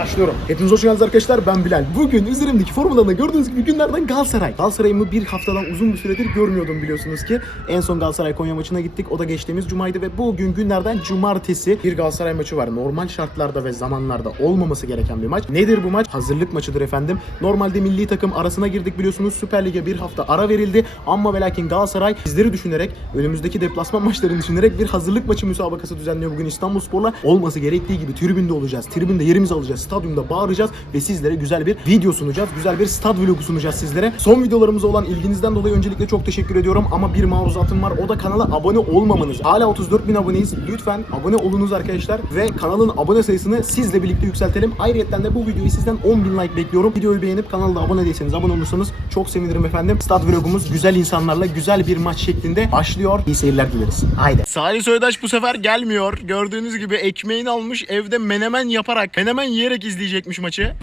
başlıyorum. Hepiniz hoş geldiniz arkadaşlar. Ben Bilal. Bugün üzerimdeki formalarında gördüğünüz gibi günlerden Galatasaray. Galatasaray'ımı bir haftadan uzun bir süredir görmüyordum biliyorsunuz ki. En son Galatasaray Konya maçına gittik. O da geçtiğimiz cumaydı ve bugün günlerden cumartesi bir Galatasaray maçı var. Normal şartlarda ve zamanlarda olmaması gereken bir maç. Nedir bu maç? Hazırlık maçıdır efendim. Normalde milli takım arasına girdik biliyorsunuz. Süper Lig'e bir hafta ara verildi. Ama ve lakin Galatasaray bizleri düşünerek, önümüzdeki deplasman maçlarını düşünerek bir hazırlık maçı müsabakası düzenliyor bugün İstanbulspor'la. Olması gerektiği gibi tribünde olacağız. Tribünde yerimizi alacağız. Stadyumda bağıracağız ve sizlere güzel bir video sunacağız. Güzel bir stad vlogu sunacağız sizlere. Son videolarımıza olan ilginizden dolayı öncelikle çok teşekkür ediyorum. Ama bir maruzatım var. O da kanala abone olmamanız. Hala 34 bin aboneyiz. Lütfen abone olunuz arkadaşlar. Ve kanalın abone sayısını sizle birlikte yükseltelim. Ayrıca de bu videoyu sizden 10 bin like bekliyorum. Videoyu beğenip kanala da abone değilseniz abone olursanız çok sevinirim efendim. Stad vlogumuz güzel insanlarla güzel bir maç şeklinde başlıyor. İyi seyirler dileriz. Haydi. Salih Soydaş bu sefer gelmiyor. Gördüğünüz gibi ekmeğini almış evde menemen yaparak, menemen yiyerek izleyecekmiş maçı.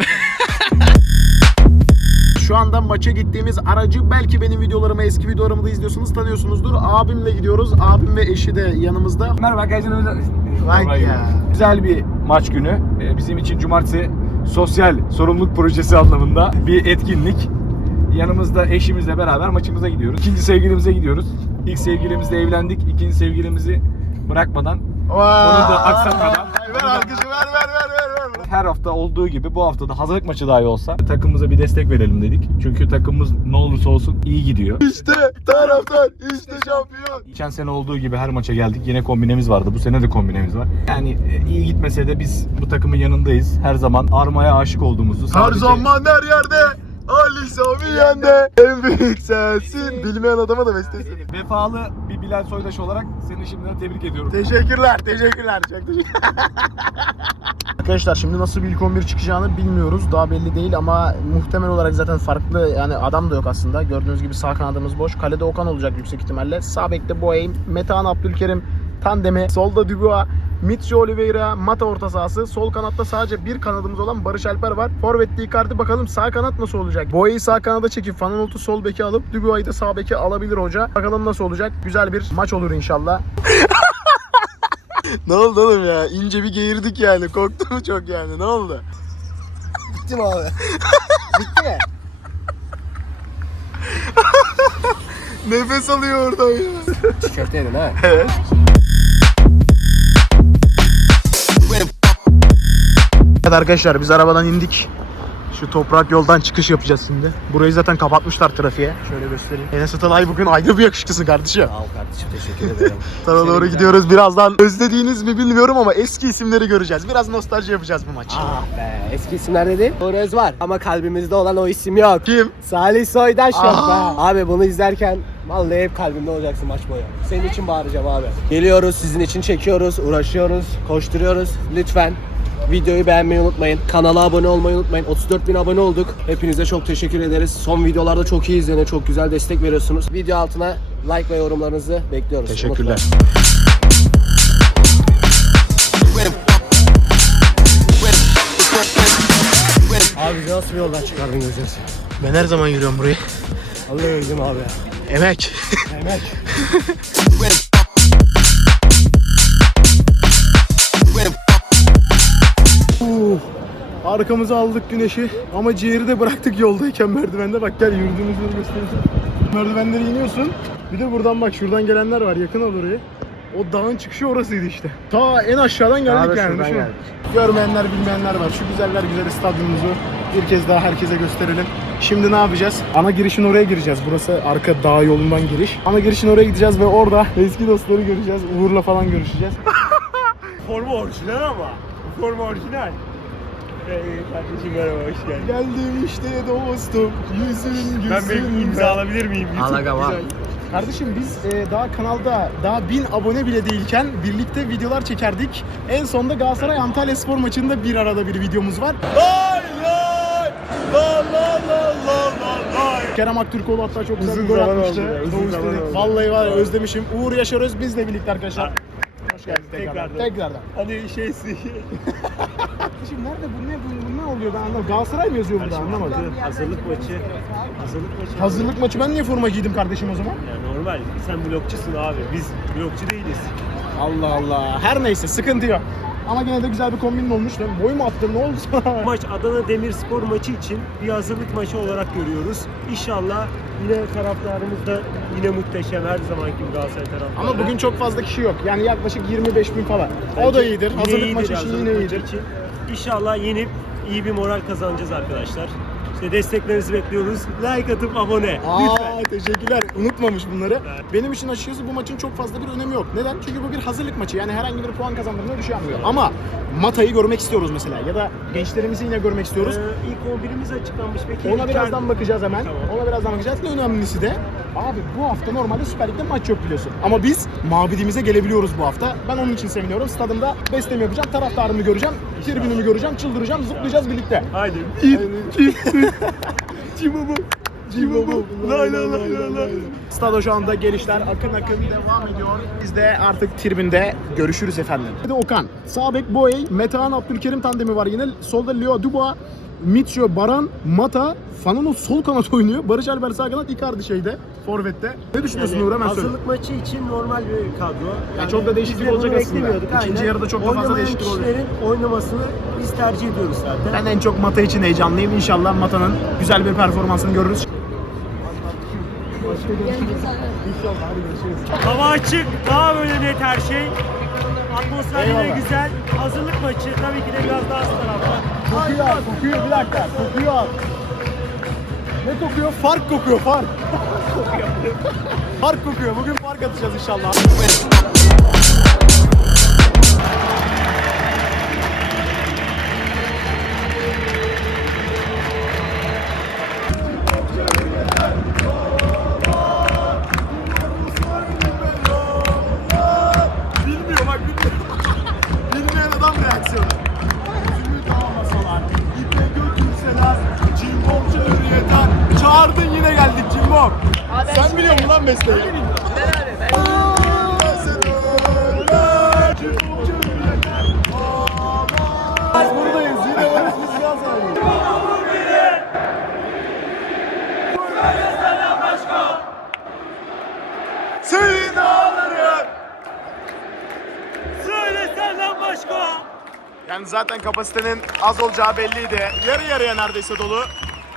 Şu anda maça gittiğimiz aracı belki benim videolarımı, eski videolarımı da izliyorsunuz, tanıyorsunuzdur. Abimle gidiyoruz. Abim ve eşi de yanımızda. Merhaba arkadaşlar. Ya. Güzel bir maç günü. Ee, Bizim için cumartesi sosyal sorumluluk projesi anlamında bir etkinlik. Yanımızda eşimizle beraber maçımıza gidiyoruz. İkinci sevgilimize gidiyoruz. İlk sevgilimizle evlendik. İkinci sevgilimizi bırakmadan Onu da aksatmadan. Ver alkışı ver ver ver ver. Her hafta olduğu gibi bu hafta da hazırlık maçı dahi olsa takımımıza bir destek verelim dedik. Çünkü takımımız ne olursa olsun iyi gidiyor. İşte taraftar, işte şampiyon. Geçen sene olduğu gibi her maça geldik. Yine kombinemiz vardı. Bu sene de kombinemiz var. Yani e, iyi gitmese de biz bu takımın yanındayız. Her zaman armaya aşık olduğumuzu Her sadece- zaman her yerde Ali Sami yende en büyük sensin. Bilmeyen adama da bestesi. Vefalı bir Bilal Soydaş olarak seni şimdiden tebrik ediyorum. Teşekkürler, teşekkürler. Çok teşekkür Arkadaşlar şimdi nasıl bir ilk 11 çıkacağını bilmiyoruz. Daha belli değil ama muhtemel olarak zaten farklı yani adam da yok aslında. Gördüğünüz gibi sağ kanadımız boş. Kalede Okan olacak yüksek ihtimalle. Sağ bekte Boeing, Metehan Abdülkerim tandemi. Solda Dubois, Mitch Oliveira, Mata orta sahası. Sol kanatta sadece bir kanadımız olan Barış Alper var. Forvet'te Icardi bakalım sağ kanat nasıl olacak? Boya'yı sağ kanada çekip Fanolt'u sol beke alıp Dubois'ı da sağ beke alabilir hoca. Bakalım nasıl olacak? Güzel bir maç olur inşallah. ne oldu oğlum ya? İnce bir geğirdik yani. Korktu mu çok yani? Ne oldu? Bitti mi abi? Bitti mi? Nefes alıyor oradan ya. Çiğ köfte yedin ha? Evet. Evet arkadaşlar biz arabadan indik. Şu toprak yoldan çıkış yapacağız şimdi. Burayı zaten kapatmışlar trafiğe. Şöyle göstereyim. Enes Atalay bugün ayrı bir yakışıklısın kardeşim. Al kardeşim teşekkür ederim. Sana Senin doğru güzel- gidiyoruz. Birazdan özlediğiniz mi bilmiyorum ama eski isimleri göreceğiz. Biraz nostalji yapacağız bu maç. Ah be eski isimler dedi. Doğru var ama kalbimizde olan o isim yok. Kim? Salih Soydaş yok be. Abi bunu izlerken vallahi hep kalbimde olacaksın maç boyu. Senin için bağıracağım abi. Geliyoruz sizin için çekiyoruz, uğraşıyoruz, koşturuyoruz. Lütfen videoyu beğenmeyi unutmayın. Kanala abone olmayı unutmayın. 34 bin abone olduk. Hepinize çok teşekkür ederiz. Son videolarda çok iyi izleniyor. Çok güzel destek veriyorsunuz. Video altına like ve yorumlarınızı bekliyoruz. Teşekkürler. Unutmayın. Abi bizi nasıl bir yoldan çıkardın gözünüzü? Ben her zaman yürüyorum burayı. Allah öldüm abi. Emek. Emek. Arkamıza aldık güneşi ama ciğeri de bıraktık yoldayken merdivende. Bak gel yürüdüğümüz yeri göstereyim. Merdivenleri iniyorsun. Bir de buradan bak şuradan gelenler var yakın al orayı. O dağın çıkışı orasıydı işte. Ta en aşağıdan geldik Abi yani. düşün. geldik. Görmeyenler bilmeyenler var. Şu güzeller güzeli stadyumumuzu bir kez daha herkese gösterelim. Şimdi ne yapacağız? Ana girişin oraya gireceğiz. Burası arka dağ yolundan giriş. Ana girişin oraya gideceğiz ve orada eski dostları göreceğiz. Uğur'la falan görüşeceğiz. Forma orijinal ama. Forma orijinal. Kardeşim merhaba hoş geldin. Geldim işte dostum. Yüzün Ben bir imza alabilir miyim? YouTube Alagam abi. Kardeşim biz e, daha kanalda daha 1000 abone bile değilken birlikte videolar çekerdik. En sonunda Galatasaray Antalya Spor maçında bir arada bir videomuz var. Lay lay la la la la la lay. Kerem Aktürkoğlu hatta çok güzel Uzun bir gol zaman atmıştı. oldu ya, uzun Doğu zaman Üstüne. oldu. Vallahi var ya özlemişim. Uğur Yaşaröz bizle birlikte arkadaşlar. Hoş geldin tekrardan. Tekrardan. Hani şeysi. Şimdi nerede bu ne bu, ne oluyor ben anlamadım. Galatasaray mı yazıyor burada anlamadım. Hazırlık maçı. Hazırlık maçı. Hazırlık maçı ben niye forma giydim kardeşim o zaman? Ya normal. Sen blokçusun abi. Biz blokçu değiliz. Allah Allah. Her neyse sıkıntı yok. Ama gene de güzel bir kombinin olmuş. Boy mu attın ne oldu sana? Maç Adana Demirspor maçı için bir hazırlık maçı olarak görüyoruz. İnşallah yine taraftarımız da yine muhteşem her zamanki gibi Galatasaray taraftarı. Ama bugün çok fazla kişi yok. Yani yaklaşık 25 bin falan. O da iyidir. Hazırlık iyidir, maçı için yine iyidir. için. İnşallah yenip iyi bir moral kazanacağız arkadaşlar. İşte desteklerinizi bekliyoruz. Like atıp abone. Aa teşekkürler. Unutmamış bunları. Evet. Benim için açıkçası bu maçın çok fazla bir önemi yok. Neden? Çünkü bu bir hazırlık maçı. Yani herhangi bir puan kazandırmaya bir şey yapmıyor. Ama Mata'yı görmek istiyoruz mesela. Ya da gençlerimizi yine görmek istiyoruz. Ee, ilk 11'imiz açıklanmış. Peki Ona birazdan Icardi- bakacağız hemen. Tamam. Ona birazdan bakacağız. En önemlisi de abi bu hafta normalde Süper Lig'de maç yok biliyorsun. Ama biz mabidimize gelebiliyoruz bu hafta. Ben onun için seviniyorum. Stadımda bestemi yapacağım. Taraftarımı göreceğim. Tribünümü göreceğim. Çıldıracağım. Zıplayacağız birlikte. Haydi. Cibobo. Cibobo. Lay lay lay lay lay. Stada şu anda gelişler akın akın devam ediyor. Biz de artık tribünde görüşürüz efendim. Hadi Okan. Sağ bek Boey, Metehan Abdülkerim tandemi var yine. Solda Leo Dubois, Mitcho, Baran, Mata, Fanano sol kanat oynuyor. Barış Alper sağ kanat, Icardi şeyde, Forvet'te. Ne düşünüyorsun Yani Uğur hemen söyle. hazırlık maçı için normal bir kadro. Yani çok da değişiklik olacak aslında. İkinci aynen. yarıda çok da fazla değişiklik olacak. oynamasını biz tercih ediyoruz zaten. Ben en çok Mata için heyecanlıyım. İnşallah Mata'nın güzel bir performansını görürüz. Hava açık, daha böyle net her şey. Atmosfer yine güzel. Hazırlık maçı tabii ki de biraz daha az tarafta. Kokuyor, kokuyor bir dakika. Kokuyor. Ne kokuyor? Fark kokuyor, fark. fark kokuyor. Bugün fark atacağız inşallah. Bilmiyor bak bilmiyor. Bilmeyen adam reaksiyonu. Çağırdın yine geldik cimbom. Sen biliyor musun lan mesleği? Ben abi ben. Buradayız yine varız biz Galatasaraylıyız. Senin ağlarım. Söyle senden başka. Yani zaten kapasitenin az olacağı belliydi. Yarı yarıya neredeyse dolu.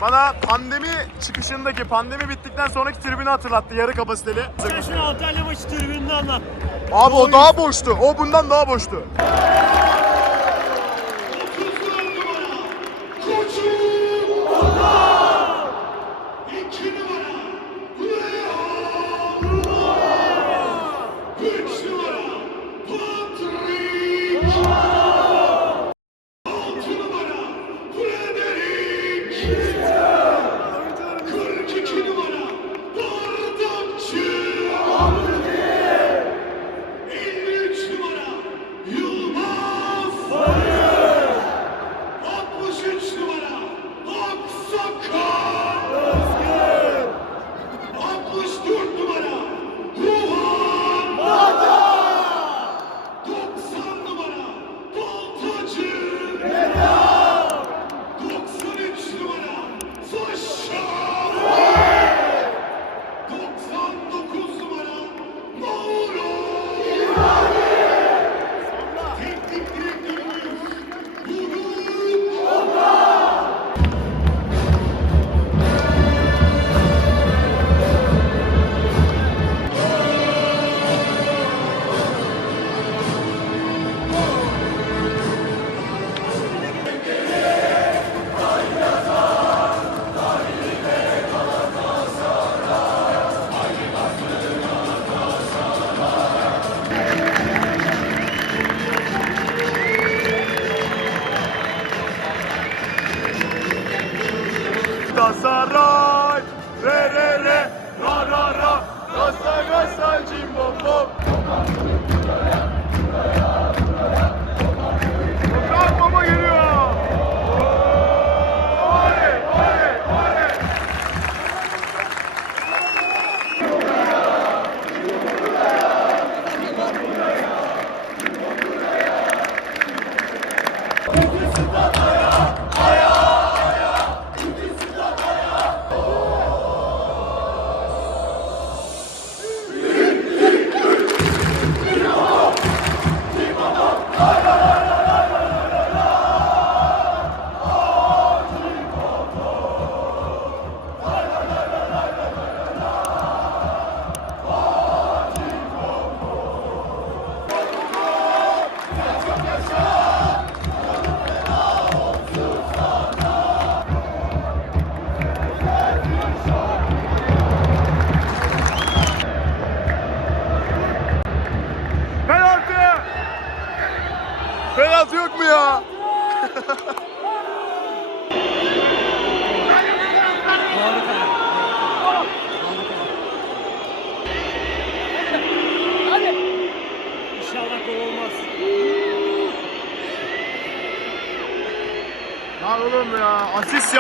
Bana pandemi çıkışındaki, pandemi bittikten sonraki tribünü hatırlattı yarı kapasiteli. Sen şunu Antalya maçı tribününde anlat. Abi o daha boştu. O bundan daha boştu. Galatasaray, re re re, ra ra ra, gasa gasa cimbom bom.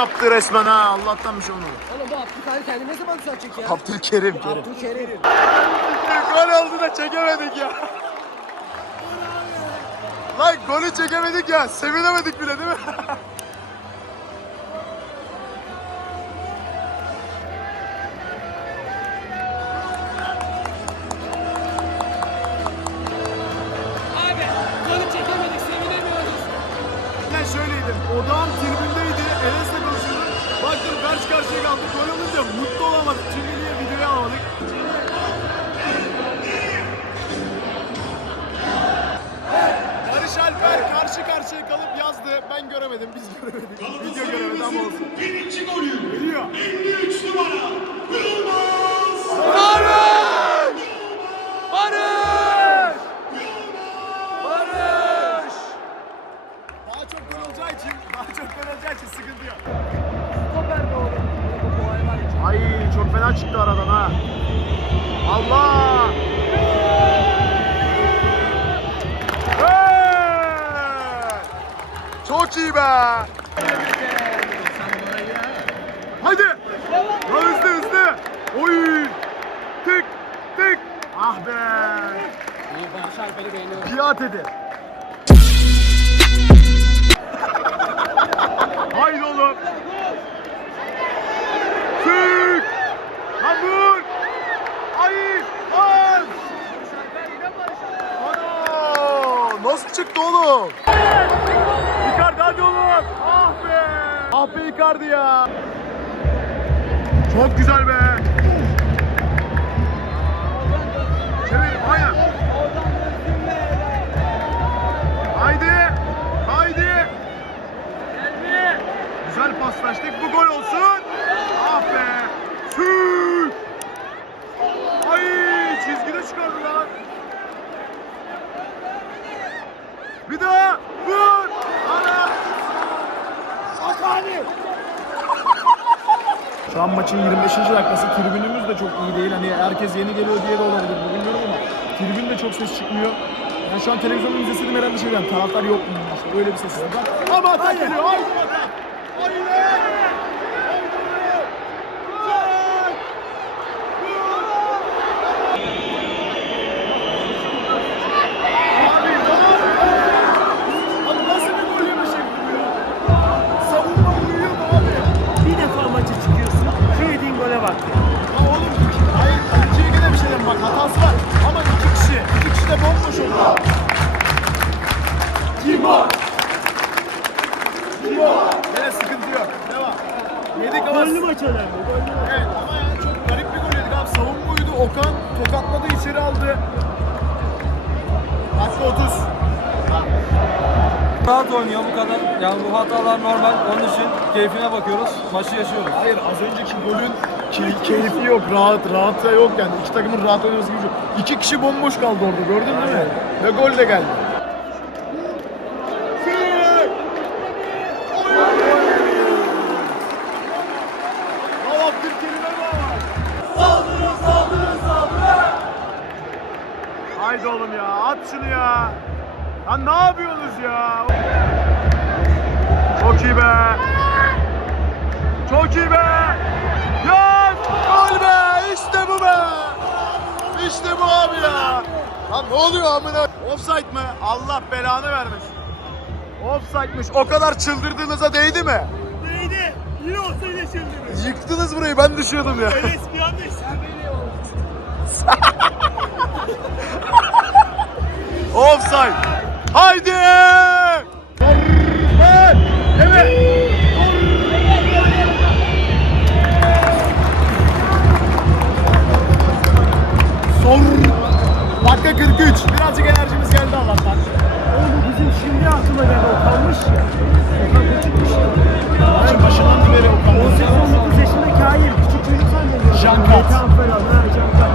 Yaptı resmen ha Allah'tan bir şey olmadı. Oğlum bu Abdülkadir kendini ne zaman düzeltecek ya? Abdülkerim. Abdülkerim. Gol oldu da çekemedik ya. Lan golü çekemedik ya. Sevinemedik bile değil mi? Çıktı oğlum? Icardi hadi oğlum. Ah be! Ah be Icardi ya. Çok güzel be. Çevir aynen. Haydi. Haydi. Güzel paslaştık. Bu gol olsun. Ah be. Tüh. Ay çizgide çıkardı lan. Bir daha. Vur. Ana. Sakani. Şu an maçın 25. dakikası tribünümüz de çok iyi değil. Hani herkes yeni geliyor diye de olabilir bu bilmiyorum ama tribün de çok ses çıkmıyor. Yani şu an televizyonda izleseydim herhalde şey derdim. Taraftar yok mu işte öyle bir ses var. Ama atak geliyor. Haydi bakalım. Haydi. Oldu. Kimo. Kimo. Yine sıkıntı yok. Devam. Yedik ama Gollü maç önemli. Evet ama yani çok garip bir gol yedik abi. Savunma uyudu. Okan tokatladı içeri aldı. Dakika 30. Rahat oynuyor bu kadar. Yani bu hatalar normal. Onun için keyfine bakıyoruz. Maçı yaşıyoruz. Hayır az önceki golün key- keyfi yok. Rahat rahat yok yani. İki takımın rahat oynaması gibi şey yok. İki kişi bomboş kaldı orada gördün değil mi? Ve gol de geldi. Lan ne oluyor amına? Offside mı? Allah belanı vermiş. Offside'miş. O kadar çıldırdığınıza değdi mi? Neydi? Yine olsaydı şimdi. Yıktınız burayı. Ben düşüyordum ya. Enes bir anda Offside. Haydi! Evet. Dakika 43. Birazcık enerjimiz geldi Allah'tan. Oğlum bizim şimdi aklıma geldi o kalmış ya. Okan küçükmüş ya. Hayır başından beri o kaldı. 18-19 yaşındaki hayır. Küçük çocuk zannediyorum. Jean Kat. Metehan falan. Ha, Jean Kat.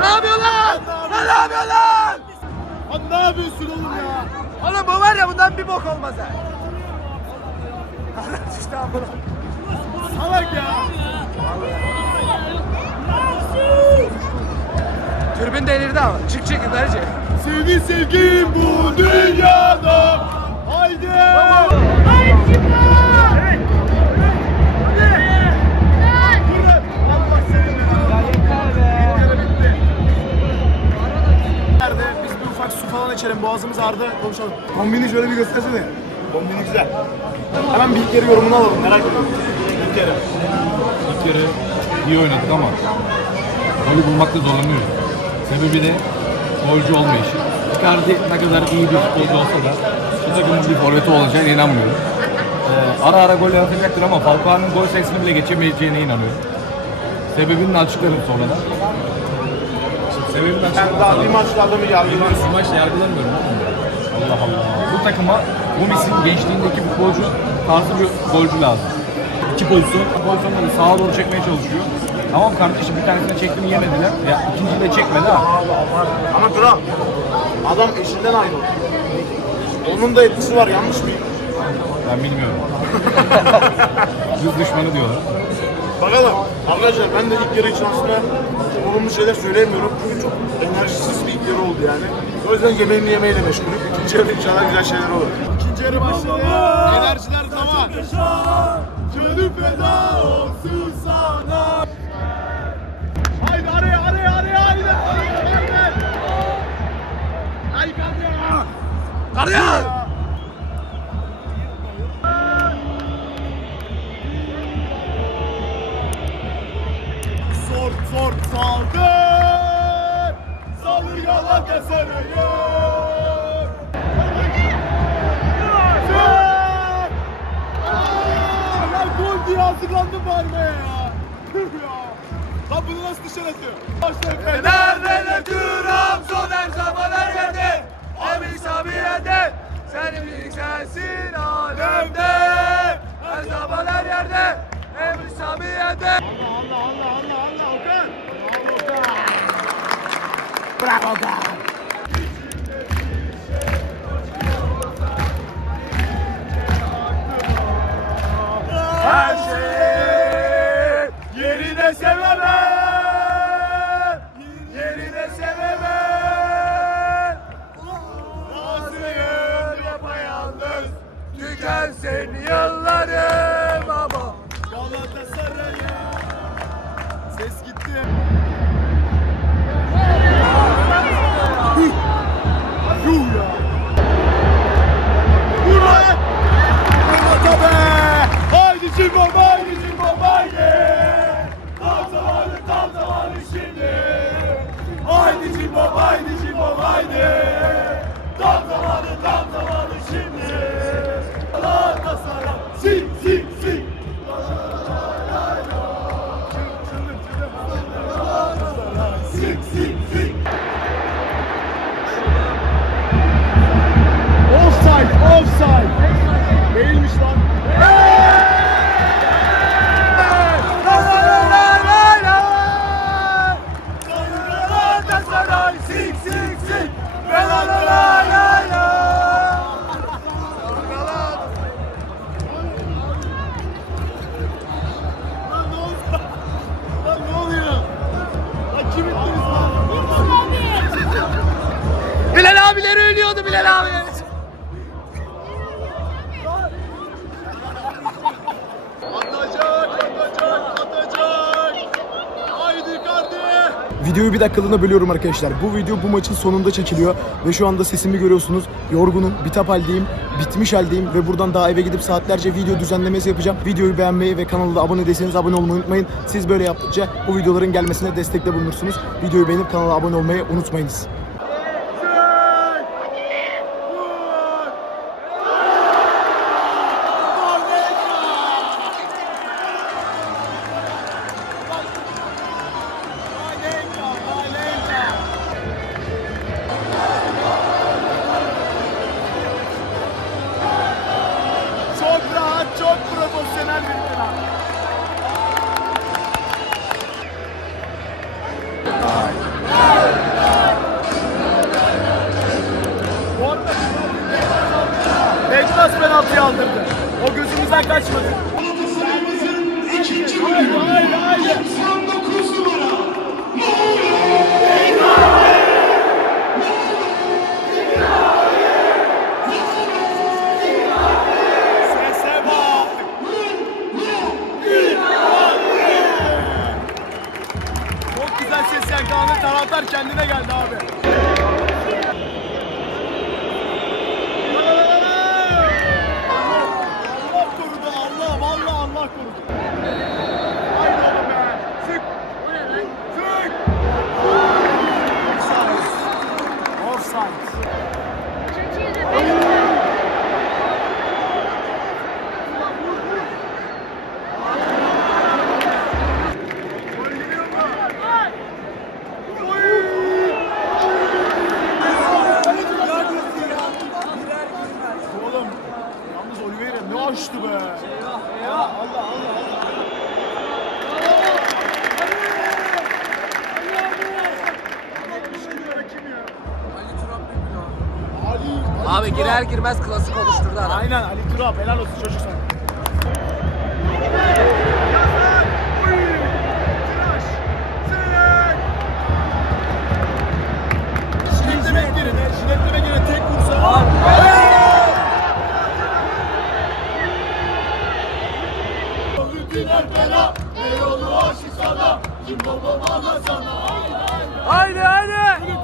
Ne yapıyorsun lan? Lan ne yapıyorsun lan? Lan ne yapıyorsun oğlum ya? Oğlum bu var ya bundan bir bok olmaz ha. işte amına. Salak ya. Türbün delirdi ama. Çık çık yukarıcı. Seni sevgim bu dünyada falan içelim. Boğazımız ağrıdı. Konuşalım. Kombini şöyle bir göstersene. Kombini güzel. Hemen bir yarı yorumunu alalım. Merak ediyorum. İlk yarı. İlk yarı iyi oynadık ama golü bulmakta zorlanıyoruz. Sebebi de golcü olmayışı. Icardi ne kadar iyi bir futbolcu olsa da bu takımın bir forveti olacağına inanmıyorum. Ee, ara ara gol atacaktır ama Falcao'nun gol sayısını bile geçemeyeceğine inanıyorum. Sebebini açıklarım sonra. De açıklarım. Daha bir maçlarda mı yargılansın? Ben şu maçta yargılamıyorum. Allah Allah. Bu takıma Gomis'in gençliğindeki futbolcu tarzı bir golcü lazım. İki pozisyon, pozisyonları sağa doğru çekmeye çalışıyor. Tamam kardeşim bir tanesini çektim yemediler. Ya ikinciyi de çekmedi ha. Ama kral. Adam eşinden ayrıldı. Onun da etkisi var. Yanlış mıyım? Ben bilmiyorum. Kız düşmanı diyorlar. Bakalım. Arkadaşlar ben de ilk yarı için aslında olumlu şeyler söyleyemiyorum. Çünkü çok enerjisiz bir ilk yarı oldu yani. O yüzden yemeğimi yemeyle meşgulüm. İkinci yarı inşallah güzel şeyler olur. İkinci yarı başladı. Enerjiler tamam. Canım feda olsun sana. Haydi araya araya araya haydi. Haydi. Haydi. Sor Saldır Galatasaray'ı Ya gol diye hazırlandım bağırmaya ya Tüh Lan bunu nasıl dışarı atıyor? Başla Nerede duram son her zaman her yerde. Abi sabi yerde. Sen büyük sensin alemde. Her zaman yerde. Emri sabi yerde. Allah Allah Allah Allah Okan Bravo Okan Her şey yerine sevemem. Yerine sevemem. Razıyım yapayalnız. Tükensin yıllarım Haydi 2 dakikalığına bölüyorum arkadaşlar. Bu video bu maçın sonunda çekiliyor ve şu anda sesimi görüyorsunuz. Yorgunum, bitap haldeyim, bitmiş haldeyim ve buradan daha eve gidip saatlerce video düzenlemesi yapacağım. Videoyu beğenmeyi ve kanala da abone değilseniz abone olmayı unutmayın. Siz böyle yaptıkça bu videoların gelmesine destekle bulunursunuz. Videoyu beğenip kanala abone olmayı unutmayınız. Girer girmez klasik oluşturdu adam. Aynen Ali Turap helal olsun çocuk sana. Şiletlemek yerine, şiletlemek yerine tek vursa. Rütüler bela, Beyoğlu aşık sana, kim baba bana sana. Haydi haydi.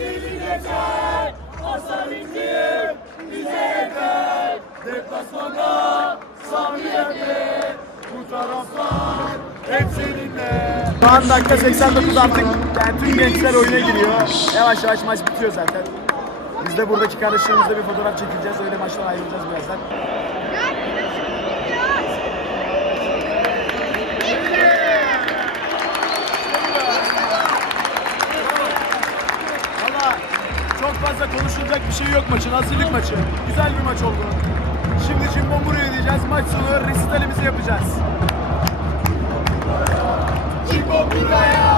Gelir geçer, asaletim bize yeter. deplasmana samimiyete bu taraftar hep seninle. Şu an dakika 89 artık yani tüm gençler oyuna giriyor. Yavaş yavaş maç bitiyor zaten. Biz de buradaki kardeşlerimizle bir fotoğraf çekileceğiz. Öyle maçtan ayrılacağız birazdan. Valla çok fazla konuşulacak bir şey yok maçın. Hazırlık maçı. Güzel bir maç oldu. Şimdi Cimbom buraya diyeceğiz. Maç sonu resitalimizi yapacağız. Cimbom buraya!